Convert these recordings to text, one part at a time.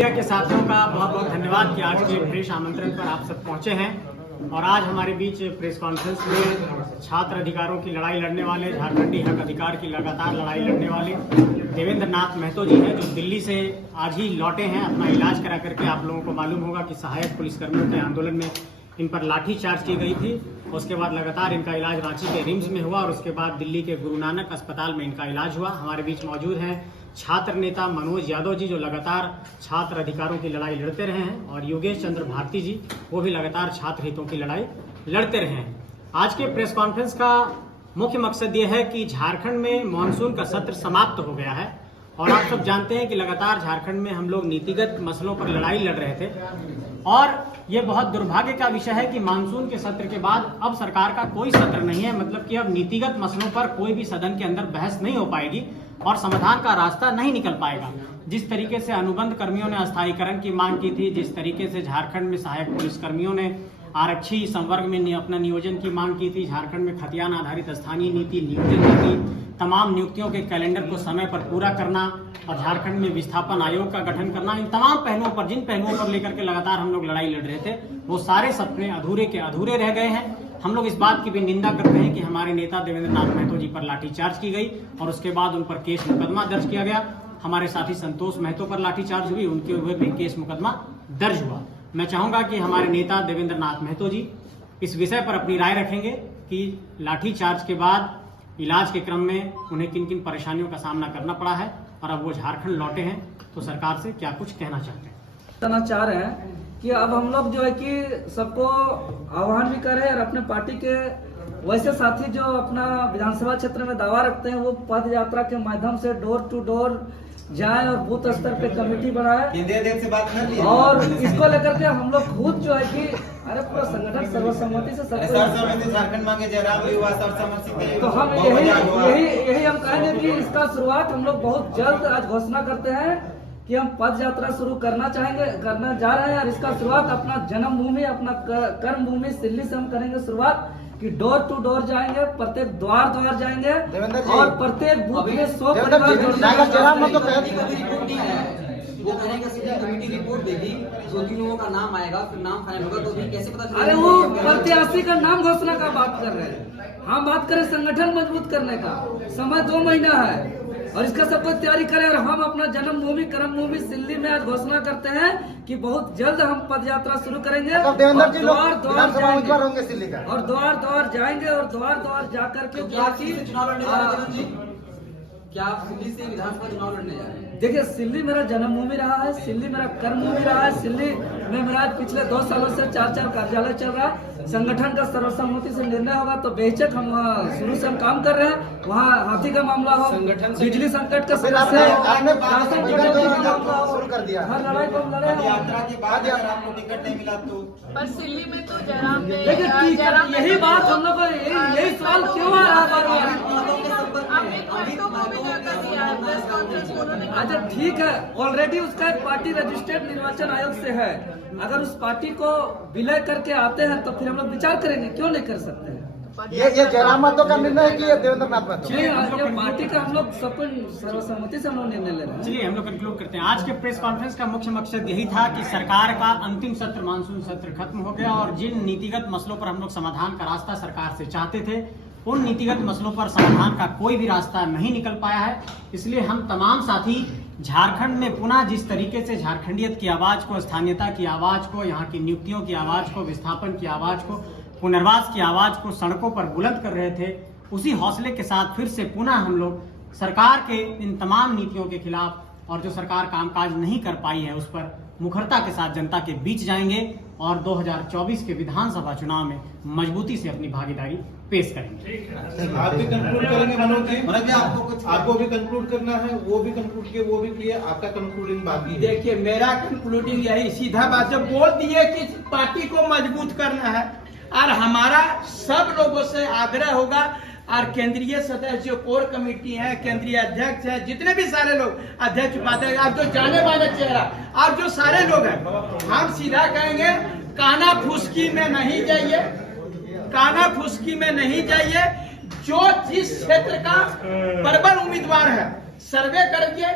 के साथियों का बहुत बहुत धन्यवाद कि आज के प्रेस आमंत्रण पर आप सब पहुंचे हैं और आज हमारे बीच प्रेस कॉन्फ्रेंस में छात्र अधिकारों की लड़ाई लड़ने वाले, झारखंडी हक अधिकार की लगातार लड़ाई लड़ने वाले देवेंद्र नाथ महतो जी हैं, जो दिल्ली से आज ही लौटे हैं अपना इलाज करा करके। आप लोगों को मालूम होगा कि सहायक पुलिसकर्मियों के आंदोलन में इन पर लाठीचार्ज की गई थी। उसके बाद लगातार इनका इलाज रांची के रिम्स में हुआ और उसके बाद दिल्ली के गुरु नानक अस्पताल में इनका इलाज हुआ। हमारे बीच मौजूद हैं छात्र नेता मनोज यादव जी, जो लगातार छात्र अधिकारों की लड़ाई लड़ते रहे हैं, और योगेश चंद्र भारती जी, वो भी लगातार छात्र हितों की लड़ाई लड़ते रहे हैं। आज के प्रेस कॉन्फ्रेंस का मुख्य मकसद ये है कि झारखंड में मानसून का सत्र समाप्त हो गया है और आप सब जानते हैं कि लगातार झारखंड में हम लोग नीतिगत मसलों पर लड़ाई लड़ रहे थे और ये बहुत दुर्भाग्य का विषय है कि मानसून के सत्र के बाद अब सरकार का कोई सत्र नहीं है। मतलब कि अब नीतिगत मसलों पर कोई भी सदन के अंदर बहस नहीं हो पाएगी और समाधान का रास्ता नहीं निकल पाएगा। जिस तरीके से अनुबंध कर्मियों ने अस्थायीकरण की मांग की थी, जिस तरीके से झारखंड में सहायक पुलिसकर्मियों ने आरक्षी संवर्ग में अपना नियोजन की मांग की थी, झारखंड में खतियान आधारित स्थानीय नीति, नियुक्ति नीति, तमाम नियुक्तियों के कैलेंडर को समय पर पूरा करना और झारखंड में विस्थापन आयोग का गठन करना, इन तमाम पहलुओं पर, जिन पहलुओं पर लेकर के लगातार हम लोग लड़ाई लड़ रहे थे, वो सारे सपने अधूरे के अधूरे रह गए हैं। हम लोग इस बात की भी निंदा करते हैं कि हमारे नेता देवेंद्र नाथ महतो जी पर लाठीचार्ज की गई और उसके बाद उन पर केस मुकदमा दर्ज किया गया। हमारे साथी संतोष महतो पर लाठीचार्ज हुई, उनके ऊपर भी केस मुकदमा दर्ज हुआ। मैं चाहूंगा कि हमारे नेता देवेंद्र नाथ महतो जी इस विषय पर अपनी राय रखेंगे कि लाठीचार्ज के बाद इलाज के क्रम में उन्हें किन किन परेशानियों का सामना करना पड़ा है और अब वो झारखंड लौटे हैं तो सरकार से क्या कुछ कहना चाहते हैं। कहना चाह रहे हैं कि अब हम लोग जो है कि सबको आह्वान भी कर रहे हैं और अपने पार्टी के वैसे साथी जो अपना विधानसभा क्षेत्र में दावा रखते हैं वो पद यात्रा के माध्यम से डोर टू डोर जाए और बूथ स्तर पे कमेटी बनाए से बात कर ली और इसको लेकर के हम लोग खुद जो है कि अरे पूरा संगठन सर्वसम्मति से झारखंड मांगे जयराम युवा सर्वसम्मति, तो हम यही हम कहेंगे कि इसका शुरुआत हम लोग बहुत जल्द आज घोषणा करते हैं कि हम पद यात्रा शुरू करना जा रहे हैं और इसका शुरुआत अपना जन्मभूमि, अपना कर्म भूमि सिल्ली से हम करेंगे शुरुआत कि डोर टू डोर जाएंगे, प्रत्येक द्वार जाएंगे और प्रत्येक बूथ में 100 वो करेंगे सीधा कमेटी रिपोर्ट देगी, 2-3 लोगों का नाम आएगा, फिर नाम फाइनल होगा तो भी कैसे पता चलेगा? अरे वो प्रत्याशी का नाम घोषणा का बात कर रहे हैं, हम बात करें संगठन मजबूत करने का। समय 2 महीना है और इसका सब कुछ तैयारी करें और हम अपना जन्मभूमि कर्म भूमि दिल्ली में आज घोषणा करते हैं कि बहुत जल्द हम पद यात्रा शुरू करेंगे और द्वार द्वार जाएंगे और द्वार जाकर के चुनाव लड़ने जा रहे हैं। क्या आप दिल्ली से विधानसभा चुनाव लड़ने जा रहे हैं? देखिए, सिल्ली मेरा जन्मभूमि रहा है, सिल्ली मेरा कर्मभूमि रहा है, सिल्ली में मेरा पिछले 2 सालों से 4 कार्यालय चल रहा है। संगठन का सर्वसम्मति से निर्णय होगा तो बेशक हम शुरू से हम काम कर रहे हैं। वहाँ हाथी का मामला हो, बिजली संकट का समस्या हो, हर लड़ाई को हम लड़े। यात्रा के बाद अगर आपको टिकट नहीं मिला तो पर सिल्ली में तो जयराम ने यही बात हम लोग को यही सवाल क्यों आ रहा है बार-बार? अच्छा ठीक है, ऑलरेडी उसका एक पार्टी रजिस्टर्ड निर्वाचन आयोग से है। अगर उस पार्टी को विलय करके आते हैं तो फिर हम लोग विचार करेंगे, क्यों नहीं कर सकते हैं? ये जयराम महतो का निर्णय है कि ये देवेंद्र नाथ महतो? ये पार्टी का हम लोग सबको सर्वसम्मति से हम लोग निर्णय ले रहे हैं। चलिए हम लोग कंक्लूड करते हैं। आज के प्रेस कॉन्फ्रेंस का मुख्य मकसद यही था कि सरकार का अंतिम सत्र, मानसून सत्र खत्म हो गया और जिन नीतिगत मसलों पर हम लोग समाधान का रास्ता सरकार से चाहते थे, उन नीतिगत मसलों पर समाधान का कोई भी रास्ता नहीं निकल पाया है। इसलिए हम तमाम साथी झारखंड में पुनः जिस तरीके से झारखंडियत की आवाज को, स्थानीयता की आवाज को, यहाँ की नियुक्तियों की आवाज को, विस्थापन की आवाज को, पुनर्वास की आवाज को सड़कों पर बुलंद कर रहे थे, उसी हौसले के साथ फिर से पुनः हम लोग सरकार के इन तमाम नीतियों के खिलाफ और जो सरकार कामकाज नहीं कर पाई है उस पर मुखरता के साथ जनता के बीच जाएंगे और 2024 के विधानसभा चुनाव में मजबूती से अपनी भागीदारी पेश करेंगे। आप भी कंक्लूड करेंगे मनोज जी? आपको भी कंक्लूड करना है, वो भी कंक्लूड किए, वो भी किए, आपका कंक्लूडिंग बाकी है। देखिए, मेरा कंक्लूडिंग यही सीधा बात जब बोल दिए कि पार्टी को मजबूत करना है और हमारा सब लोगों से आग्रह होगा और केंद्रीय सदस्य जो कोर कमेटी है, केंद्रीय अध्यक्ष है, जितने भी सारे लोग, अध्यक्ष उपाध्यक्ष, आप जो जाने माने चेहरा, आप जो सारे लोग हैं, हम सीधा कहेंगे काना फुसकी में नहीं जाइए, काना फुसकी में नहीं जाइए। जो जिस क्षेत्र का प्रबल उम्मीदवार है सर्वे करके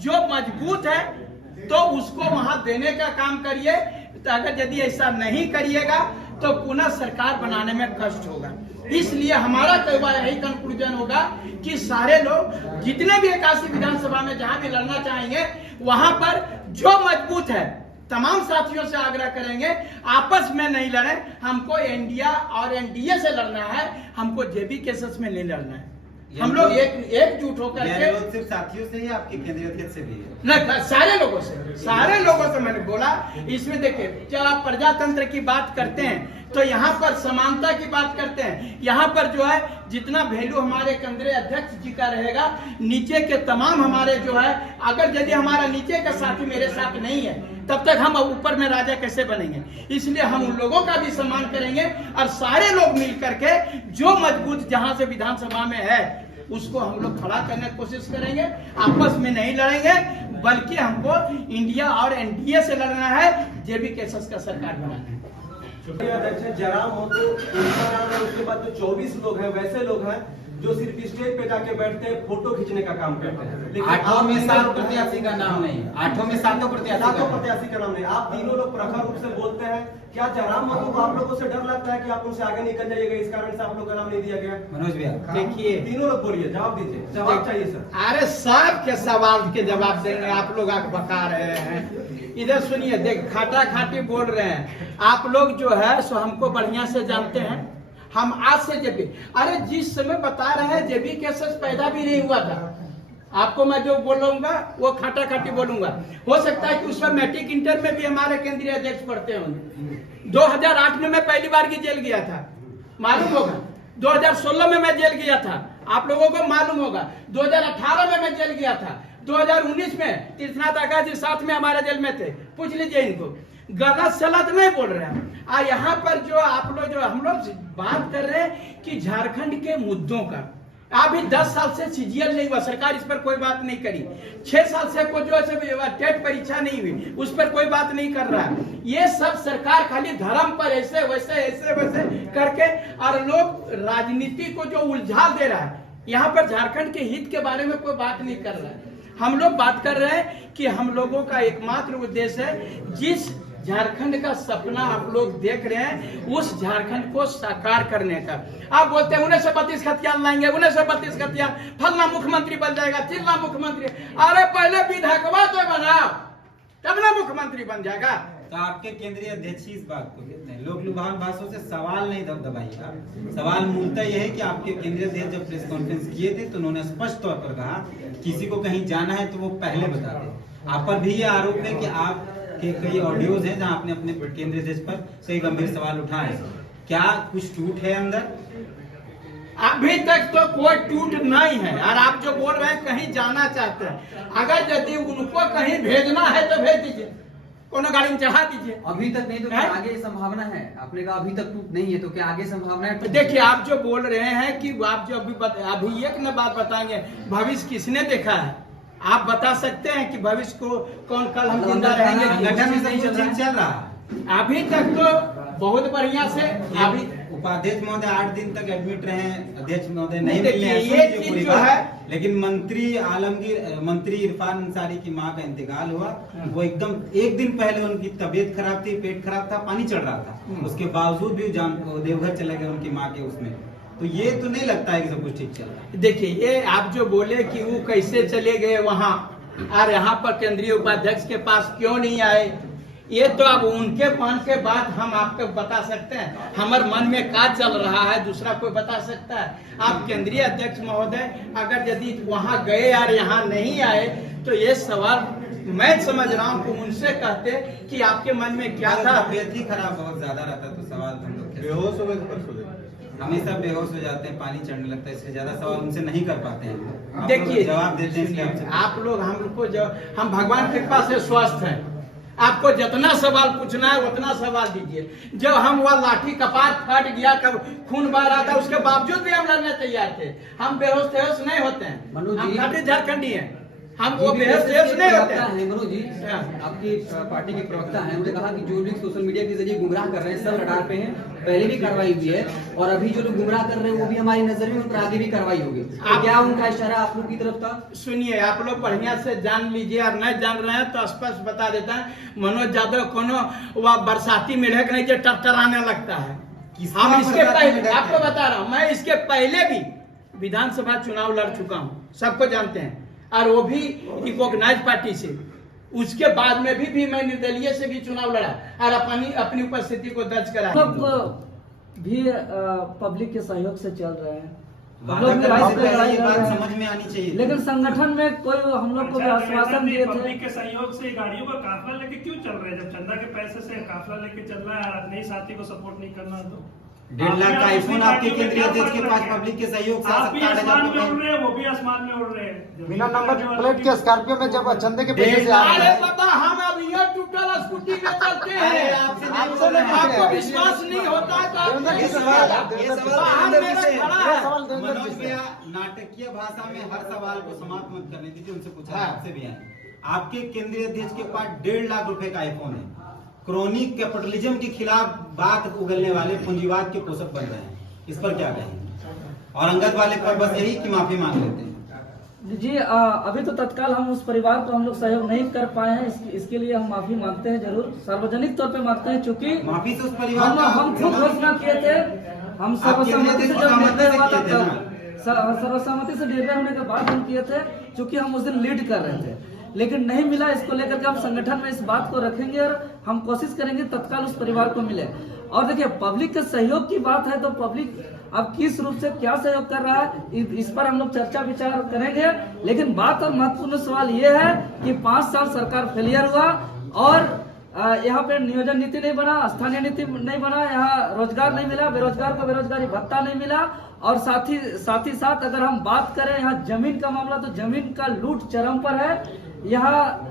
जो मजबूत है तो उसको वहां देने का काम करिए। तो अगर यदि ऐसा नहीं करिएगा तो पुनः सरकार बनाने में कष्ट होगा। इसलिए हमारा कहवा यही कंक्लूजन होगा कि सारे लोग जितने भी 81 विधानसभा में जहां भी लड़ना चाहेंगे वहां पर जो मजबूत है तमाम साथियों से आग्रह करेंगे आपस में नहीं लड़े। हमको इंडिया और एनडीए से लड़ना है, हमको जेबी केसेस में नहीं लड़ना है। हम लोग एकजुट होकर के सिर्फ साथियों से ही आपके केंद्रीय अध्यक्ष से भी है न, सारे लोगों से मैंने बोला। इसमें देखिए जब आप प्रजातंत्र की बात करते हैं तो यहाँ पर समानता की बात करते हैं। यहाँ पर जो है जितना वैल्यू हमारे केंद्रीय अध्यक्ष जी का रहेगा, नीचे के तमाम हमारे जो है, अगर यदि हमारा नीचे का साथी मेरे साथ नहीं है तब तक हम ऊपर में राजा कैसे बनेंगे। इसलिए हम उन लोगों का भी सम्मान करेंगे और सारे लोग मिल करके जो मजबूत जहां से विधानसभा में है उसको हम लोग खड़ा करने की कोशिश करेंगे। आपस में नहीं लड़ेंगे बल्कि हमको इंडिया और एनडीए से लड़ना है, जेबी केसेस का सरकार बनाना है। अध्यक्ष जयराम हो तो उनका नाम है, उसके बाद जो 24 लोग हैं वैसे लोग हैं जो सिर्फ स्टेज पे जाके बैठते हैं, फोटो खींचने का काम करते हैं। लेकिन 8 में 7 प्रत्याशी का नाम नहीं, 8 में 7 प्रत्याशी का नाम नहीं। आप तीनों लोग प्रखर रूप से बोलते हैं। क्या जयराम महतो को आप लोगों से डर लगता है कि आप उनसे आगे निकल जाइएगा, इस कारण से आप लोग का नाम नहीं दिया गया? मनोज भैया देखिए तीनों लोग बोलिए, जवाब दीजिए, जवाब चाहिए सर। अरे सबके सवाल के जवाब देंगे, आप लोग आग बका रहे हैं। इधर सुनिए, देख खाटा खाटी बोल रहे हैं आप लोग जो है सो हमको बढ़िया से जानते हैं। हम आज से जेबी, अरे जिस समय बता रहे हैं जेबी केसेस पैदा भी नहीं हुआ था। आपको मैं जो बोलूंगा वो खाटा खाटी बोलूंगा। हो सकता है कि उसमें मैट्रिक इंटर में भी हमारे केंद्रीय अध्यक्ष पढ़ते होंगे। 2008 में मैं पहली बार की जेल गया था, मालूम होगा। 2016 में मैं जेल गया था, आप लोगों को मालूम होगा। 2018 में मैं जेल गया था। 2019 में तीर्थनाथ आकाश जी साथ में हमारे जेल में थे, पूछ लीजिए इनको। गलत सलत नहीं बोल रहे हैं। और यहाँ पर जो आप लोग जो हम लोग बात कर रहे हैं कि झारखंड के मुद्दों का, अभी 10 साल से सीजीएल नहीं हुआ, सरकार इस पर कोई बात नहीं करी। 6 साल से कोई जो है टेट परीक्षा नहीं हुई, उस पर कोई बात नहीं कर रहा है। ये सब सरकार खाली धर्म पर ऐसे वैसे करके और लोग राजनीति को जो उलझा दे रहा है, यहाँ पर झारखंड के हित के बारे में कोई बात नहीं कर रहा है। हम लोग बात कर रहे हैं कि हम लोगों का एकमात्र उद्देश्य है जिस झारखंड का सपना आप लोग देख रहे हैं उस झारखंड को साकार करने का। आप बोलते हैं 1932 खतियान लाएंगे, 1932 खतियान, फलना मुख्यमंत्री बन जाएगा, चिल्ला मुख्यमंत्री। अरे पहले विधायकवा तो बनाओ तब ना मुख्यमंत्री बन जाएगा। तो आपके केंद्रीय अध्यक्ष इस बात को कहते हैं, लोग लुभान भाषण से सवाल नहीं दबाइएगा। सवाल मूलतः यह है कि आपके केंद्रीय अध्यक्ष जब प्रेस कॉन्फ्रेंस किए थे तो उन्होंने स्पष्ट तौर पर कहा किसी को कहीं जाना है तो वो पहले बता दें। आप पर भी ये आरोप है कि आप के कई ऑडियोज हैं जहां आपने अपने केंद्रीय अध्यक्ष पर कई गंभीर सवाल उठाए हैं। क्या कुछ टूट है अंदर? अभी तक तो कोई टूट नहीं है। और आप जो बोल रहे हैं कहीं जाना चाहते हैं, अगर यदि उनको कहीं भेजना है तो भेज दीजिए, कोनो गाड़ी में चढ़ा दीजिए। अभी तक नहीं तो क्या आगे संभावना है? आपने कहा अभी तक टूट नहीं है तो क्या आगे संभावना है? देखिए आप जो बोल रहे हैं कि आप जो अभी एक न बात बताएंगे, भविष्य किसने देखा है? आप बता सकते हैं कि भविष्य को कौन कल हम जिंदा रहेंगे? संगठन में सब कुछ ठीक चल रहा है अभी तक तो बहुत बढ़िया से। अभी उपाध्यक्ष महोदय 8 दिन तक एडमिट रहे, अध्यक्ष महोदय नहीं मिले हैं, ये चीज जो है, लेकिन मंत्री इरफान अंसारी की मां का इंतकाल हुआ। वो एकदम एक दिन पहले उनकी तबीयत खराब थी, पेट खराब था, पानी चढ़ रहा था, उसके बावजूद भी देवघर चले गए उनकी मां के उसमें। तो ये तो नहीं लगता है कि सब कुछ ठीक चल रहा है। देखिए ये आप जो बोले कि वो कैसे चले गए वहां और यहाँ पर केंद्रीय उपाध्यक्ष के पास क्यों नहीं आए, ये तो अब उनके मन के बाद हम आपको बता सकते हैं। हमारे मन में क्या चल रहा है दूसरा कोई बता सकता है? आप केंद्रीय अध्यक्ष महोदय अगर यदि वहां गए और यहाँ नहीं आए तो ये सवाल मैं समझ रहा हूँ कि उनसे कहते कि आपके मन में क्या था। तबीयत ही खराब बहुत ज्यादा रहता तो सवाल हम लोग बेहोश हो गए, हमेशा बेहोश हो जाते हैं, पानी चढ़ने लगता है, इससे ज्यादा सवाल उनसे नहीं कर पाते हैं। देखिए जवाब देते हैं इसलिए आप लोग हमको जो हम भगवान की कृपा से स्वस्थ हैं, आपको जितना सवाल पूछना है उतना सवाल दीजिए। जब हम वह लाठी कपार फट गया, कब खून बह रहा था, उसके बावजूद भी हम लड़ने तैयार थे। हम बेहोश नहीं होते हैं, हम खाटी झारखंडी हैं। हम वो बेहद शेष नहीं होते प्रवक्ता हैं। हैं मनोज जी, आपकी पार्टी के प्रवक्ता हैं, उन्होंने कहा कि जो लोग सोशल मीडिया के जरिए गुमराह कर रहे हैं सब रडार पे हैं, पहले भी कार्रवाई हुई है और अभी जो लोग गुमराह कर रहे हैं वो भी हमारी नजर में, उन पर आगे भी कार्रवाई होगी। तो क्या उनका इशारा आप लोग की तरफ था? सुनिए, आप लोग बढ़िया से जान लीजिए, और नहीं जान रहे हैं तो स्पष्ट बता देता है, मनोज यादव कोनो वह बरसाती मेढक नहीं जो टरटराने लगता है। हम इसके पहले आपको बता रहा हूँ, मैं इसके पहले भी विधानसभा चुनाव लड़ चुका हूँ, सबको जानते हैं, और वो भी रिकॉग्नाइज पार्टी से। उसके बाद में भी मैं निर्दलीय से भी चुनाव लड़ा और अपनी उपस्थिति को दर्ज करा। लोग भी पब्लिक के सहयोग से चल रहे हैं, हम बात लोग भी राइट करने पे से पहले लड़ाई ये कर बात रहे हैं। समझ में आनी चाहिए। लेकिन संगठन में कोई हम लोग को भी आश्वासन दिए थे। पब्लिक के सहयोग से गाड़ियों का काफिला लेके क्यों चल रहे हैं? जब चंदा के पैसे से काफिला लेके चल रहा है और अपने ही साथी को सपोर्ट नहीं करना तो 1.5 लाख का आईफोन आपके केंद्रीय अध्यक्ष के पास पब्लिक के सहयोग से आ आप भी सकता है। आसमान में उड़ रहे हैं, वो भी आसमान में उड़ रहे हैं। बिना नंबर प्लेट के स्कॉर्पियो में जब चंदे के पैसे से आ रहे अरे हैं। बाबा, हम अब ये टूटल स्कूटी में चलते अरे हैं, आपसे आपसे नहीं पूछ आपको रहे हैं। विश्वास नहीं होता है तो आप देवेंद्र जी नहीं सवाल समझा। आप देवेंद्र जी बाहर से- मेरा खड़ा ये है। सवाल देवेंद्र मनोज जी से। भैया, नाटकीय भाषा में हर सवाल को समाप्त मत करने दीजिए, उनसे पूछा हाँ। आपसे भी है। आपके केंद्रीय अध्यक्ष के पास 1.5 लाख रुपए का आईफोन है। क्रोनिक कैपिटलिज्म के खिलाफ बात उगलने वाले पूंजीवाद के पोषक बन रहे हैं, इस पर क्या कहेंगे? और अंगद वाले पर बस यही कि माफी मांग लेते हैं। जी अभी तो तत्काल हम उस परिवार को हम लोग सहयोग नहीं कर पाए हैं, इसके लिए हम माफी मांगते हैं, जरूर सार्वजनिक तौर पे मांगते हैं, क्योंकि माफी से उस परिवार हम खुद घोषणा किए थे, हम सर्वसम्मति से जब निर्णय हुआ था तब सर्वसम्मति से निर्णय होने के बाद हम किए थे, क्योंकि हम उस दिन लीड कर रहे थे, लेकिन नहीं मिला। इसको लेकर के हम संगठन में इस बात को रखेंगे और हम कोशिश करेंगे तत्काल उस परिवार को मिले। और देखिए, पब्लिक के सहयोग की बात है तो पब्लिक अब किस रूप से क्या सहयोग कर रहा है इस पर हम लोग चर्चा विचार करेंगे। लेकिन बात और महत्वपूर्ण सवाल ये है कि 5 साल सरकार फेलियर हुआ और यहाँ पे नियोजन नीति नहीं बना, स्थानीय नीति नहीं बना, यहाँ रोजगार नहीं मिला, बेरोजगार को बेरोजगारी भत्ता नहीं मिला, और साथ ही साथ अगर हम बात करें यहाँ जमीन का मामला, तो जमीन का लूट चरम पर है। यहाँ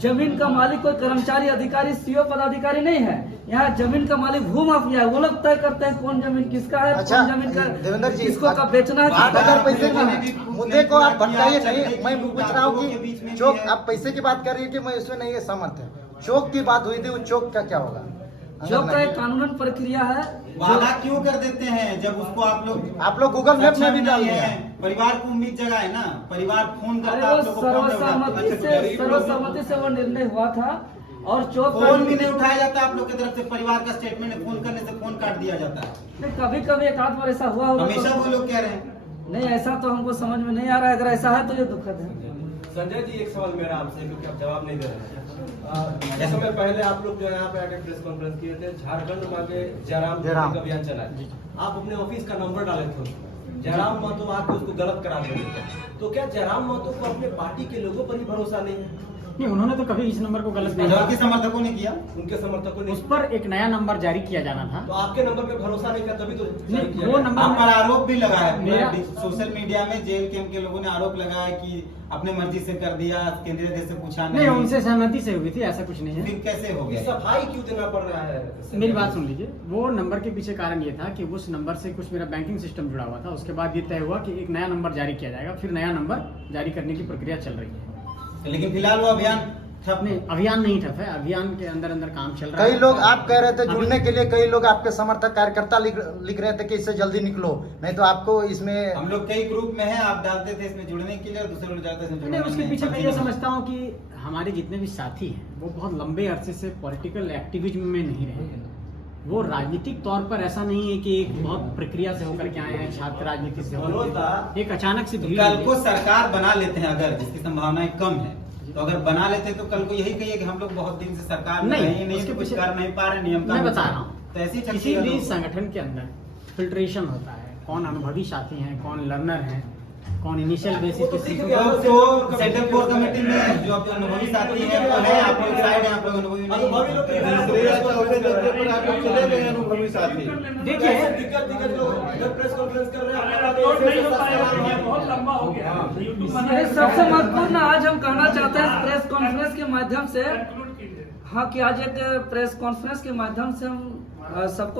जमीन का मालिक कोई कर्मचारी अधिकारी सीओ पदाधिकारी नहीं है, यहाँ जमीन का मालिक भूमाफिया है, वो लोग तय करते हैं कौन जमीन किसका है, अच्छा, कौन जमीन का देवेंद्र जी, किसको कब बेचना है। 8,000 पैसे की मुद्दे को आप भटकाइए नहीं। मैं पूछ रहा हूँ कि चौक, आप पैसे की बात कर रही है कि मैं इसमें नहीं सहमत है। चौक की बात हुई थी, वो चौक का क्या होगा? जो का एक कानूनन प्रक्रिया है। वादा क्यों कर देते हैं जब उसको आप लोग गूगल मैप में भी डाल नहीं दिया है? परिवार को उम्मीद जगह है ना, परिवार फोन अरे करता है वो आप लोगों को, फोन नहीं सर्वसम्मति से वो निर्णय हुआ था और चौक फोन भी नहीं उठाया जाता आप लोग की तरफ से। परिवार का स्टेटमेंट है, फोन करने से फोन काट दिया जाता है। कभी कभी एक आध बार ऐसा हुआ होगा तो- हमेशा वो लोग कह रहे हैं। नहीं, ऐसा तो हमको समझ में नहीं आ रहा है। अगर ऐसा है तो ये दुखद है। संजय जी, एक सवाल मेरा आपसे, क्योंकि आप जवाब नहीं दे रहे हैं। कुछ समय पहले आप लोग जो यहाँ पे आके प्रेस कॉन्फ्रेंस किए थे, झारखंड में आके जयराम का अभियान चला है, आप अपने ऑफिस का नंबर डाले थे उसमें, जयराम महतो आके उसको गलत करा रहे थे, तो क्या जयराम महतो को अपने पार्टी के लोगों पर ही भरोसा नहीं है? नहीं, उन्होंने तो कभी इस नंबर को गलत नहीं उनके किया। समर्थकों ने किया, उनके समर्थकों ने उस पर एक नया नंबर जारी किया जाना था। तो आपके नंबर पे भरोसा नहीं किया, तभी तो जारी नहीं, किया वो गया। नंबर आप पर आरोप भी लगा है मेरा- सोशल मीडिया में। जेल कैंप के लोगों ने आरोप लगाया कि अपने मर्जी से कर दिया, केंद्रीय अध्यक्ष से पूछा नहीं, उनसे सहमति से हुई थी, ऐसा कुछ नहीं है। फिर कैसे हो गया? सफाई क्यों देना पड़ रहा है? मेरी बात सुन लीजिए, वो नंबर के पीछे कारण ये था कि उस नंबर से कुछ मेरा बैंकिंग सिस्टम जुड़ा हुआ था। उसके बाद ये तय हुआ कि एक नया नंबर जारी किया जाएगा, फिर नया नंबर जारी करने की प्रक्रिया चल रही है। लेकिन फिलहाल वो अभियान ठप नहीं, अभियान नहीं ठप है, अभियान के अंदर अंदर काम चल रहा है। कई लोग आप कह रहे थे जुड़ने के लिए, कई लोग आपके समर्थक कार्यकर्ता लिख रहे थे कि इससे जल्दी निकलो, नहीं तो आपको इसमें। हम लोग कई ग्रुप में हैं, आप डालते थे इसमें जुड़ने के लिए और दूसरे लोग जाते थे इसमें नहीं, जुड़ने उसके में। पीछे मैं ये समझता हूँ कि हमारे जितने भी साथी हैं वो बहुत लंबे अरसे से पॉलिटिकल एक्टिविज्म में नहीं रहे हैं। वो राजनीतिक तौर पर ऐसा नहीं है कि एक बहुत प्रक्रिया से होकर के आए हैं, छात्र राजनीति से होकर एक अचानक से भीड़ कल को सरकार बना लेते हैं, अगर जिसकी संभावनाएं कम है, तो अगर बना लेते हैं तो कल को यही कहिए कि हम लोग बहुत दिन से सरकार में नहीं उसके कुछ पीछे कर नहीं पा रहे, नियम मैं बता रहा हूँ, तो ऐसी किसी भी संगठन के अंदर फिल्ट्रेशन होता है, कौन अनुभवी साथी हैं, कौन लर्नर हैं, कौन इनिशियल बेसिस पे तो सेंट्रल कोर कमेटी में जो अनुभवी साथी हैं वो है, आप लोग साइड हैं, आप लोग अनुभवी अनुभवी लोग अनुभवी साथी। देखिए दिक्कत जो प्रेस कॉन्फ्रेंस कर रहे हैं, नहीं हो पाएगा, बहुत लंबा हो गया। YouTube ये सबसे महत्वपूर्ण आज हम कहना चाहते हैं प्रेस कॉन्फ्रेंस के माध्यम से, हाँ, कि आज एक प्रेस कॉन्फ्रेंस के माध्यम से हम सबको